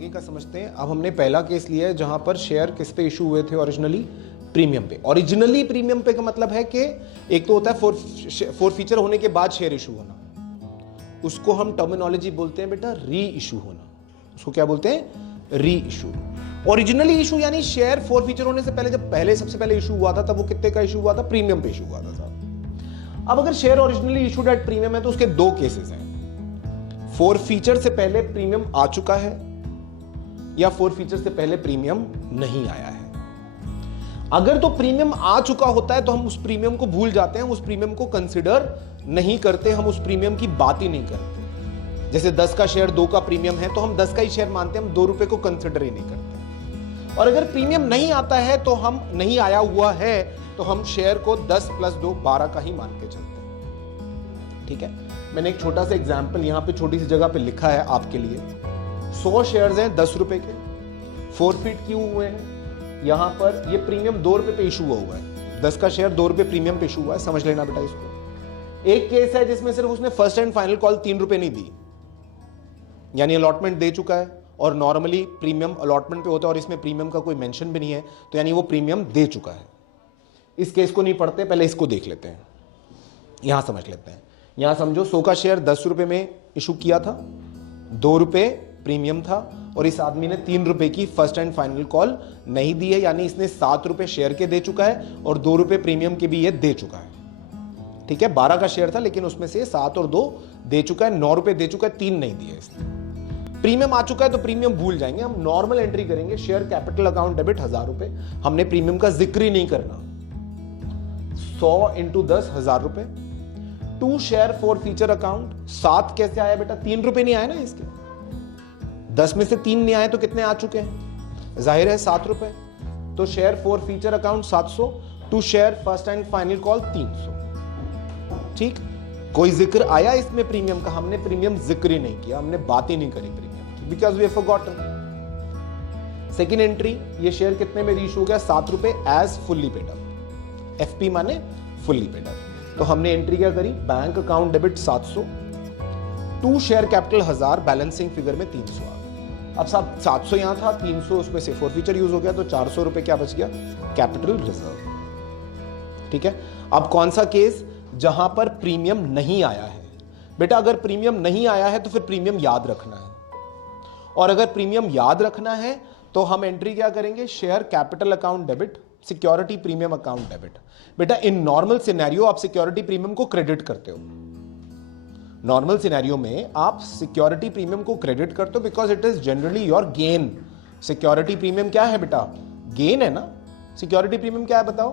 आगे का समझते हैं। अब हमने पहला केस लिया है जहां पर शेयर किस पे इशू हुए थे ओरिजिनली, प्रीमियम पे। ओरिजिनली प्रीमियम पे का मतलब है कि एक तो होता है फोर फीचर होने के बाद शेयर इशू होना, उसको हम टर्मिनोलॉजी बोलते हैं बेटा री इशू होना। उसको क्या बोलते हैं? री इशू। ओरिजिनली इशू यानी शेयर फोर फीचर होने से पहले, जब पहले सबसे पहले इशू हुआ था तब वो कितने का इशू हुआ था? प्रीमियम पे इशू हुआ था साहब। अब अगर share originally issued at premium है तो उसके दो केसेस हैं, फोर फीचर से पहले प्रीमियम आ चुका है या फोर फीचर से पहले प्रीमियम नहीं आया है। अगर तो प्रीमियम आ चुका होता है तो हम उस प्रीमियम को भूल जाते हैं, उस प्रीमियम को कंसिडर नहीं करते, हम उस प्रीमियम की बात ही नहीं करते। जैसे 10 का शेयर 2 का प्रीमियम है तो हम 10 का ही शेयर मानते हैं, हम 2 रुपए को कंसिडर ही नहीं करते। और अगर प्रीमियम नहीं आता है तो हम नहीं आया हुआ है तो हम शेयर को 10 + 2 12 का ही मान के चलते हैं। ठीक है, मैंने एक छोटा सा एग्जाम्पल यहां पे छोटी सी जगह पे लिखा है आपके लिए। 100 शेयर्स हैं 10 रुपए के, फोरफिट क्यों हुए हैं? यहां पर ये प्रीमियम 2 रुपए पे इशू हुआ है, 10 का शेयर 2 रुपए प्रीमियम पे इशू हुआ है, समझ लेना बेटा इसको। एक केस है जिसमें सिर्फ उसने फर्स्ट एंड फाइनल कॉल 3 रुपए नहीं दी, यानी अलॉटमेंट दे चुका है, और नॉर्मली प्रीमियम अलॉटमेंट पे होता है और इसमें प्रीमियम का कोई मेंशन भी नहीं है, तो यानी वो प्रीमियम दे चुका है। इस केस को नहीं पढ़ते, पहले इसको देख लेते हैं, यहां समझ लेते हैं। यहां समझो 100 का शेयर 10 रुपए में इशू किया था, 2 रुपए प्रीमियम था, और इस आदमी ने 3 रुपए की फर्स्ट एंड फाइनल कॉल नहीं दी है, यानी इसने 7 रुपए शेयर के दे चुका है और 2 रुपए प्रीमियम के भी ये दे चुका है। ठीक है, 12 का शेयर था लेकिन उसमें से 7 और 2 दे चुका है, 9 रुपए दे चुका है, 3 नहीं दिए इसने। प्रीमियम आ चुका है तो प्रीमियम भूल जाएंगे, हम नॉर्मल एंट्री करेंगे, शेयर कैपिटल अकाउंट डेबिट 1000 रुपए, हमने प्रीमियम का जिक्र ही नहीं करना। 100 × 10 1000 रुपए। 2 शेयर फोर फीचर अकाउंट, 7 कैसे आया बेटा? 3 रुपए नहीं आए ना इसके, 10 में से 3 नहीं आए तो कितने आ चुके हैं? जाहिर है 7 रुपए। तो share forfeiture account 700, 2 share first and final call 300। ठीक, कोई जिक्र आया इसमें प्रीमियम का? हमने प्रीमियम जिक्र ही नहीं किया, हमने बात ही नहीं करी प्रीमियम की, because we have forgotten. Second entry, ये शेयर कितने में रीच हो गया? 7 रुपए as fully paid up, FP माने फुल्ली पेड अप। तो हमने एंट्री क्या करी? Bank account debit 700, 2 share capital 1000, balancing figure में 300 आ गया। अब साहब 700 यहां था, 300 उसमें से फोर फीचर यूज हो गया, तो 400 रुपए क्या बच गया? Capital reserve. ठीक है, अब कौन सा केस जहां पर प्रीमियम नहीं आया है? बेटा अगर प्रीमियम नहीं आया है तो फिर प्रीमियम याद रखना है, और अगर प्रीमियम याद रखना है तो हम एंट्री क्या करेंगे? Share capital account debit, security premium account debit. बेटा इन नॉर्मल सिनेरियो आप सिक्योरिटी प्रीमियम को क्रेडिट करते हो, नॉर्मल सिनेरियो में आप सिक्योरिटी प्रीमियम को क्रेडिट करते हो because it is generally your gain. Security premium क्या है बेटा? गेन है ना। सिक्योरिटी प्रीमियम क्या है बताओ?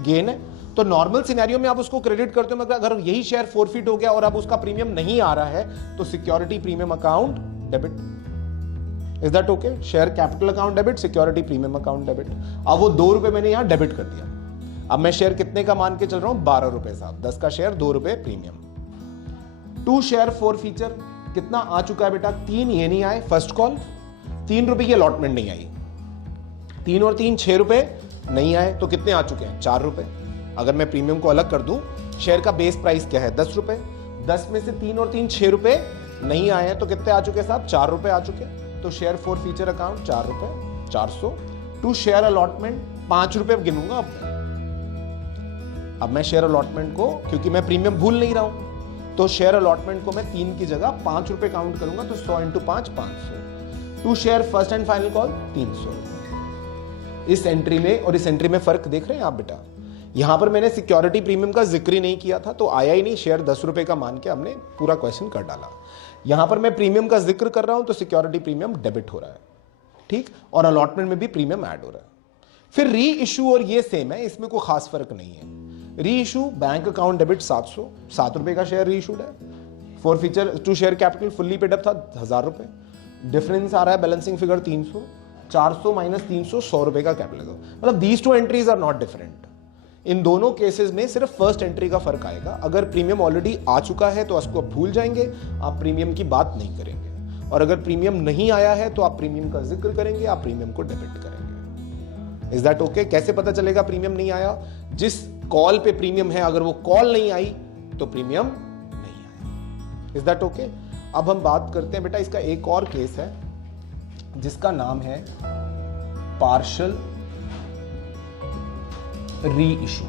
गेन है। तो नॉर्मल सिनेरियो में आप उसको क्रेडिट करते हो, मगर अगर यही शेयर फोरफिट हो गया और अब उसका प्रीमियम नहीं आ रहा है तो security premium account debit. Is that okay? Share capital account debit, security premium account debit. अब वो 2 रुपए मैंने यहां डेबिट कर दिया, अब मैं शेयर कितने का मान के चल रहा हूं? 12 रुपए साहब, 10 का शेयर 2 रुपए प्रीमियम। 2 शेयर फोर फीचर कितना आ चुका है बेटा? 3 ये नहीं आए फर्स्ट कॉल, 3 रुपए की अलॉटमेंट नहीं आई, 3 और 3 6 रुपए नहीं आए, तो कितने आ चुके हैं? 4 रुपए। अगर मैं प्रीमियम को अलग कर दूं, शेयर का बेस प्राइस क्या है? 10 रुपए, 10 में से 3 और 3 6 रुपए नहीं आए हैं, तो कितने आ चुके साहब? 4 रुपए आ चुके। तो शेयर फोर फीचर अकाउंट 4 रुपए, 400। 2 शेयर अलॉटमेंट 5 रुपए गिनूंगा अब मैं शेयर अलॉटमेंट को, क्योंकि मैं प्रीमियम भूल नहीं रहा हूं, तो शेयर अलॉटमेंट को मैं 3 की जगह 5 रुपए काउंट करूंगा, तो 100 × 5 500। 2 share first and final call 300। इस एंट्री में और इस एंट्री में फर्क देख रहे हैं आप बेटा? यहां पर मैंने सिक्योरिटी प्रीमियम का जिक्र ही नहीं किया था तो आया ही नहीं, शेयर 10 रुपए का मान के हमने पूरा क्वेश्चन कर डाला। यहां पर मैं प्रीमियम का जिक्र कर रहा हूं तो सिक्योरिटी प्रीमियम डेबिट हो रहा है, ठीक, और अलॉटमेंट में भी प्रीमियम ऐड हो रहा है। फिर री इशू और ये सेम है, इसमें कोई खास फर्क नहीं है। री इशू बैंक अकाउंट डेबिट 700, 7 रुपए का शेयर री इशूड है, four feature 2 share capital fully paid up था 1000 रुपए, डिफरेंस आ रहा है बैलेंसिंग फिगर 300, 400 - 300 100 रुपए का कैपिटल। मतलब these 2 entries are not different. इन दोनों केसेस में सिर्फ फर्स्ट एंट्री का फर्क आएगा। अगर प्रीमियम ऑलरेडी आ चुका है तो उसको आप भूल जाएंगे, आप प्रीमियम की बात नहीं करेंगे, और अगर प्रीमियम नहीं आया है तो आप प्रीमियम का जिक्र करेंगे, आप प्रीमियम को डेबिट करेंगे। Is that okay? कैसे पता चलेगा प्रीमियम नहीं आया? जिस कॉल पे प्रीमियम है, अगर वो कॉल नहीं आई तो प्रीमियम नहीं आया। Is that okay? अब हम बात करते हैं बेटा, इसका एक और केस है जिसका नाम है पार्शल री इशू।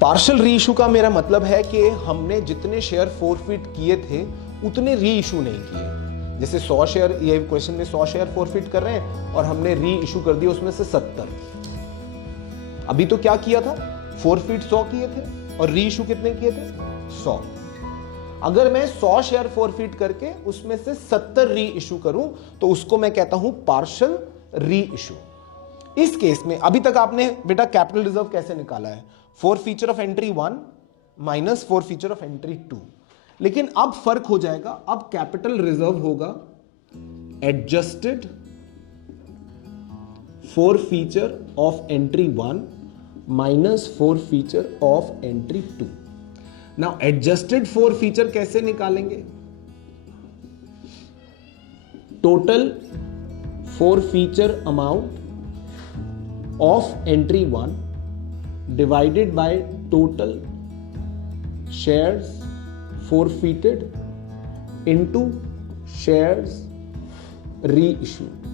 पार्शल री इशू का मेरा मतलब है कि हमने जितने शेयर फोरफिट किए थे उतने री इशू नहीं किए। जैसे 100 शेयर, ये क्वेश्चन में 100 शेयर फोरफिट कर रहे हैं और हमने री इशू कर दिया उसमें से 70। अभी तो क्या किया था, फोरफिट 100 किए थे और री इशू कितने किए थे, 100। अगर मैं 100 शेयर फोरफिट करके उसमें से 70 री इशू करूं तो उसको मैं कहता हूं पार्शल री इशू। इस केस में अभी तक आपने बेटा कैपिटल रिजर्व कैसे निकाला है, four feature of entry 1 minus four feature of entry 2। लेकिन अब फर्क हो जाएगा, अब कैपिटल रिजर्व होगा adjusted four feature of entry 1 minus four feature of entry 2। Now adjusted four feature कैसे निकालेंगे, total four feature amount of entry 1 divided by total shares forfeited into shares reissued।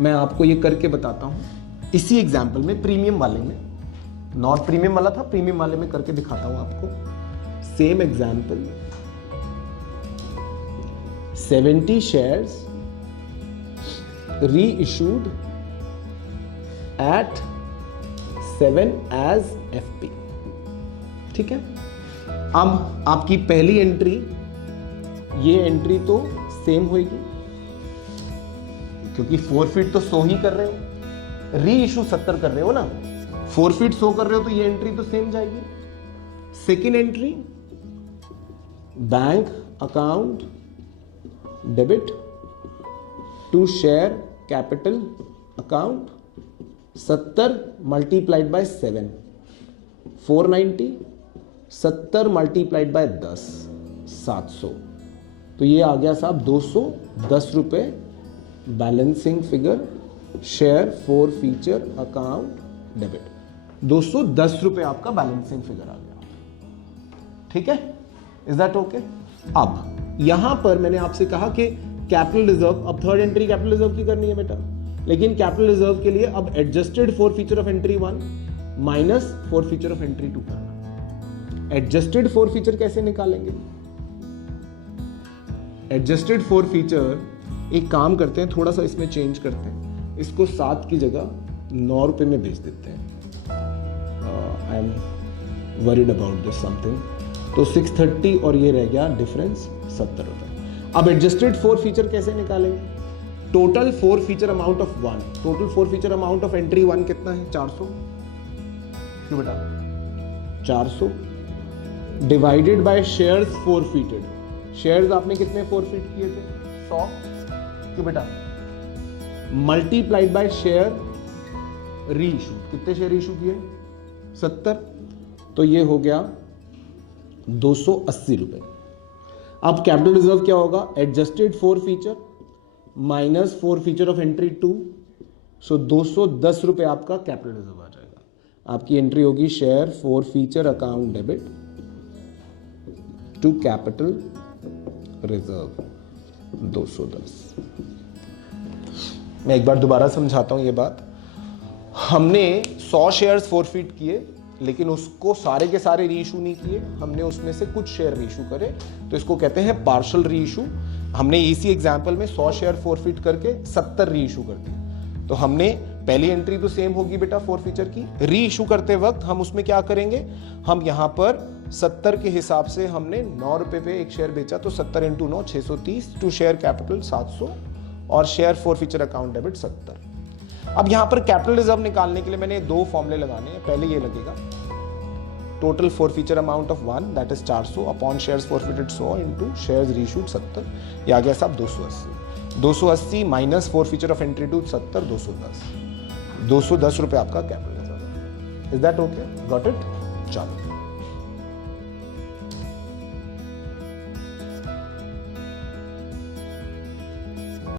मैं आपको ये करके बताता हूं इसी एग्जाम्पल में, प्रीमियम वाले में, नॉट प्रीमियम वाला था, प्रीमियम वाले में करके दिखाता हूं आपको। Same example, 70 shares reissued at 7 as FP। ठीक है, अब आपकी पहली एंट्री, ये एंट्री तो सेम होगी क्योंकि फोरफिट तो 100 ही कर रहे हो, री इशू 70 कर रहे हो ना, फोरफिट 100 कर रहे हो तो ये एंट्री तो सेम जाएगी। Second entry, bank account debit to share capital account 70 multiplied by 7, 490, 70 multiplied by 10, 700। तो ये आ गया साहब 210 रुपए balancing figure, share forfeiture account debit. 210 रुपए आपका बैलेंसिंग फिगर आ गया। ठीक है, इज दैट ओके? अब यहां पर मैंने आपसे कहा कि कैपिटल रिजर्व, अब थर्ड एंट्री कैपिटल रिजर्व की करनी है बेटा, लेकिन कैपिटल रिजर्व के लिए अब adjusted four feature of entry 1 minus four feature of entry 2 करना। एडजस्टेड फोर फीचर कैसे निकालेंगे, एडजस्टेड फोर फीचर, एक काम करते हैं, थोड़ा सा इसमें चेंज करते हैं, इसको 7 की जगह 9 रुपए में बेच देते हैं। I am worried about this something. तो 630 और ये रह गया डिफरेंस 70 रुपए। अब एडजस्टेड फोर फीचर कैसे निकालेंगे, total four feature amount of 1, total four feature amount of entry 1 कितना है, 400। क्यों बेटा, 400 divided by shares forfeited, shares आपने कितने फोरफिट किए थे, 100। क्यों बेटा, मल्टीप्लाइड बाय शेयर री इशू, कितने शेयर इशू किए, 70। तो ये हो गया 280 रुपए। अब कैपिटल रिजर्व क्या होगा, adjusted four feature minus four feature of entry 2, सो 210 रुपए आपका कैपिटल रिजर्व आ जाएगा। आपकी एंट्री होगी share forfeiture account debit to capital reserve 210। मैं एक बार दोबारा समझाता हूं ये बात। हमने 100 शेयर्स फोरफिट किए, लेकिन उसको सारे के सारे री इशू नहीं किए, हमने उसमें से कुछ शेयर री इशू करे, तो इसको कहते हैं पार्शियल री इशू। हमने इसी एग्जांपल में 100 शेयर फोरफिट करके 70 री इशू कर दिए। तो हमने पहली एंट्री तो सेम होगी बेटा फोर फीचर की, री इशू करते वक्त हम उसमें क्या करेंगे, हम यहां पर 70 के हिसाब से हमने 9 रुपए पे एक शेयर बेचा, तो 70 इंटू 9 630, टू शेयर कैपिटल 700 और share forfeiture account debit 70। अब यहां पर कैपिटल रिजर्व निकालने के लिए मैंने दो फॉर्मूले लगाने हैं। पहले ये लगेगा total four feature amount of 1 that is 400 upon shares forfeited 100 into shares reissued 70। ये आ गया साहब 280 minus four feature of entry 2 70, 210 रुपए आपका capital reserve. Is that okay, got it? चलो